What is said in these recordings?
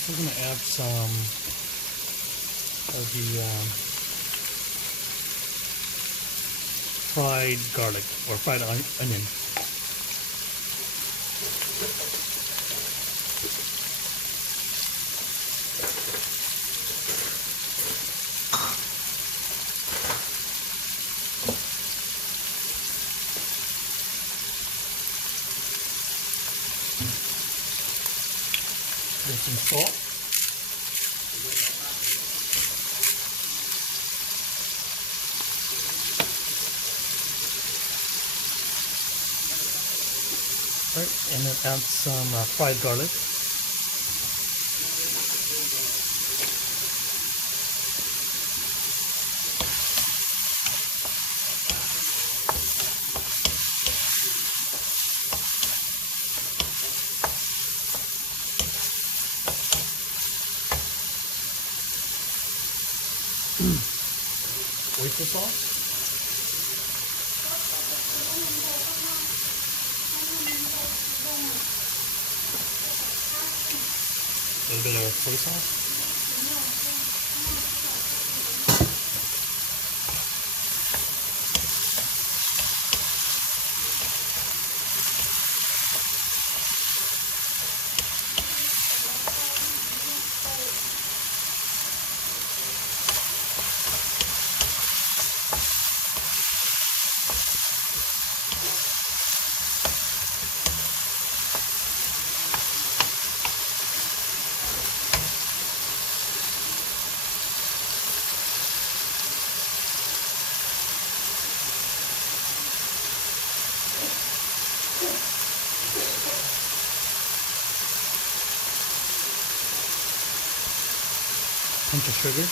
also going to add some of the fried garlic or fried onion. With some salt. Right, and then add some fried garlic. Oyster sauce. A little bit of soy sauce. Pinch of sugar.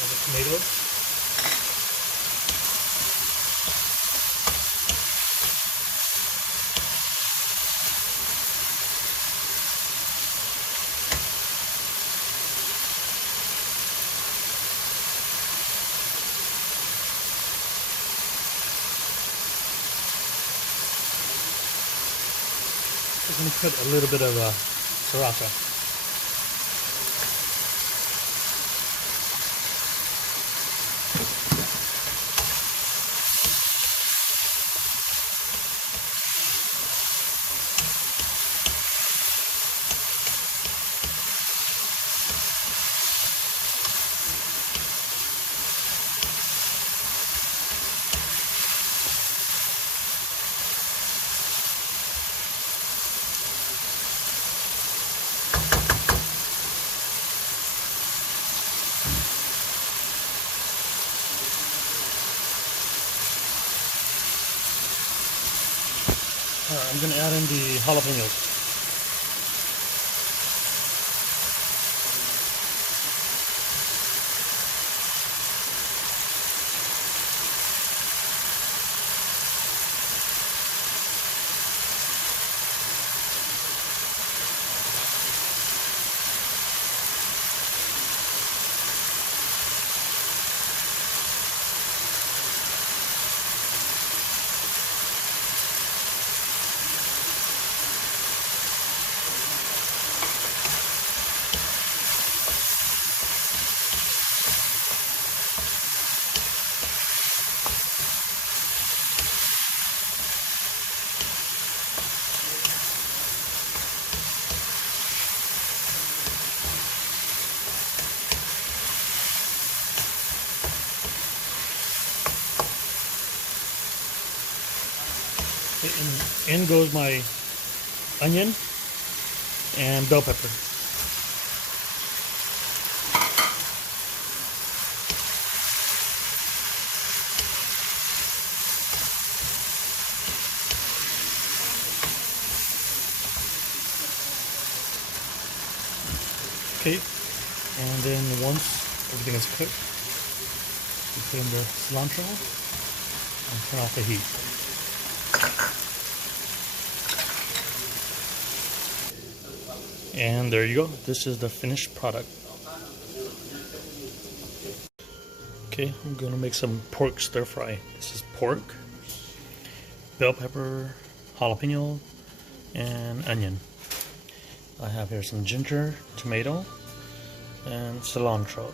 And the tomatoes. I'm going to put a little bit of sriracha. I'm going to add in the jalapenos. In goes my onion and bell pepper. Okay, and then once everything is cooked, we put in the cilantro and turn off the heat. And there you go. This is the finished product. Okay, I'm gonna make some pork stir fry. This is pork, bell pepper, jalapeno, and onion. I have here some ginger, tomato, and cilantro.